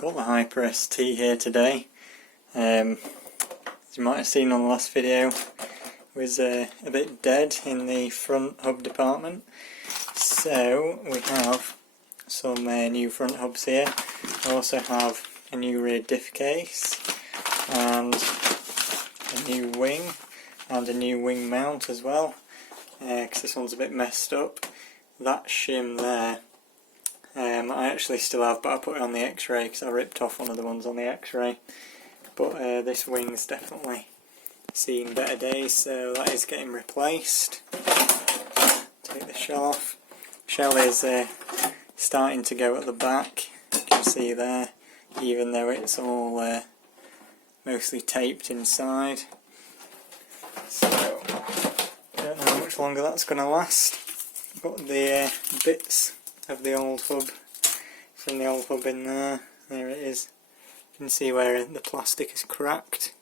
Got the Hyper ST here today. As you might have seen on the last video, it was a bit dead in the front hub department. So we have some new front hubs here. I also have a new rear diff case and a new wing and a new wing mount as well, because this one's a bit messed up. That shim there I actually still have, but I put it on the X-ray because I ripped off one of the ones on the X-ray. But this wing's definitely seen better days, so that is getting replaced. Take the shell off. Shell is starting to go at the back, you can see there, even though it's all mostly taped inside. So, don't know how much longer that's going to last. Got the bits of the old hub, from the old hub in there. There it is. You can see where the plastic is cracked.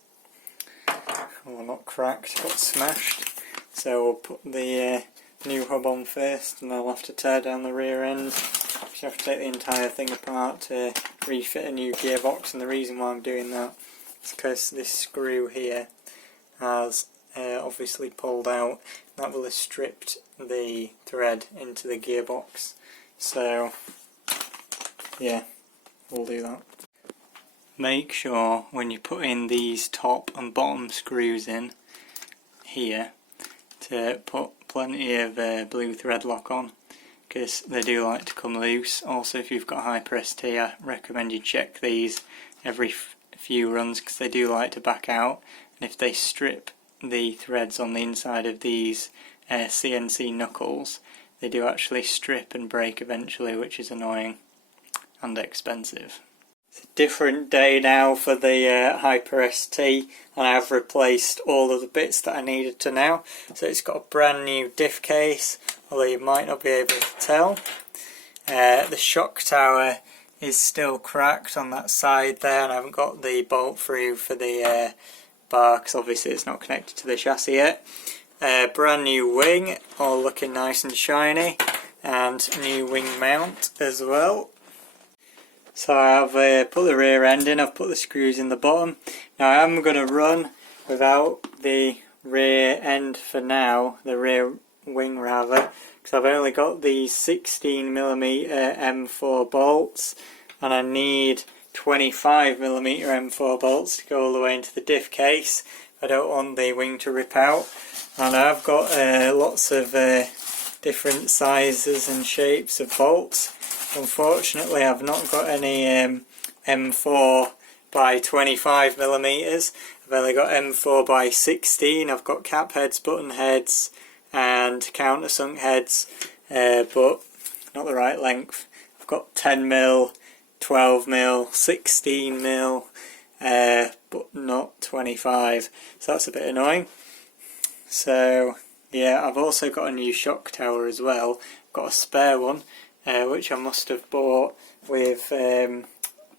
Well, not cracked, but smashed. So we'll put the new hub on first, and I'll have to tear down the rear end. So I have to take the entire thing apart to refit a new gearbox, and the reason why I'm doing that is because this screw here has obviously pulled out. That will have stripped the thread into the gearbox. So yeah, we'll do that. Make sure when you put in these top and bottom screws in here to put plenty of blue thread lock on, because they do like to come loose. Also, if you've got Hyper ST, I recommend you check these every few runs, because they do like to back out, and if they strip the threads on the inside of these CNC knuckles, they do actually strip and break eventually, which is annoying and expensive. It's a different day now for the Hyper ST, and I have replaced all of the bits that I needed to now. So it's got a brand new diff case, although you might not be able to tell. The shock tower is still cracked on that side there, and I haven't got the bolt through for the bar, because obviously it's not connected to the chassis yet. Brand new wing, all looking nice and shiny, and new wing mount as well. So I've put the rear end in, I've put the screws in the bottom. Now I am going to run without the rear end for now, the rear wing rather, because I've only got these 16mm M4 bolts, and I need 25mm M4 bolts to go all the way into the diff case. I don't want the wing to rip out, and I've got lots of different sizes and shapes of bolts. Unfortunately, I've not got any M4 by 25mm. I've only got M4 by 16. I've got cap heads, button heads and countersunk heads, but not the right length. I've got 10mm, 12mm, 16mm, but not 25, so that's a bit annoying. So yeah, I've also got a new shock tower as well. I've got a spare one, which I must have bought with a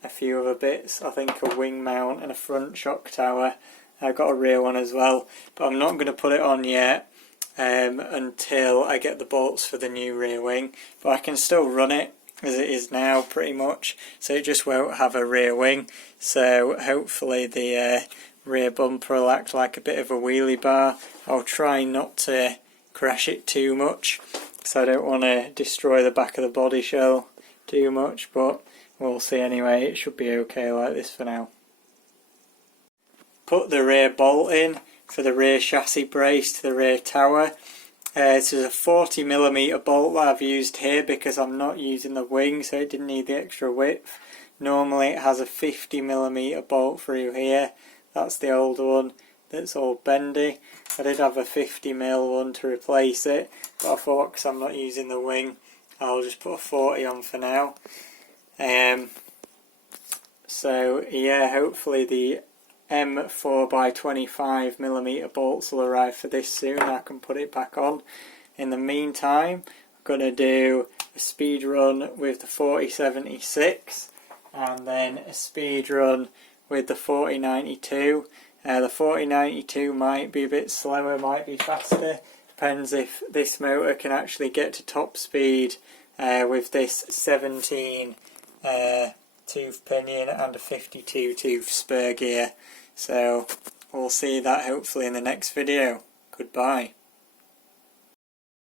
few other bits. I think a wing mount and a front shock tower. I've got a rear one as well, but I'm not going to put it on yet until I get the bolts for the new rear wing. But I can still run it as it is now pretty much, so it just won't have a rear wing. So hopefully the rear bumper will act like a bit of a wheelie bar. I'll try not to crash it too much, so I don't want to destroy the back of the body shell too much, but we'll see anyway. It should be okay like this for now. Put the rear bolt in for the rear chassis brace to the rear tower. This is a 40mm bolt that I've used here because I'm not using the wing, so it didn't need the extra width. Normally it has a 50mm bolt through here. That's the old one that's all bendy. I did have a 50mm one to replace it, but I thought because I'm not using the wing, I'll just put a 40 on for now. So yeah, hopefully the M4 by 25mm bolts will arrive for this soon. I can put it back on. In the meantime, I'm going to do a speed run with the 4076 and then a speed run with the 4092. The 4092 might be a bit slower, might be faster. Depends if this motor can actually get to top speed with this 17 tooth pinion and a 52 tooth spur gear. So we'll see that hopefully in the next video. Goodbye.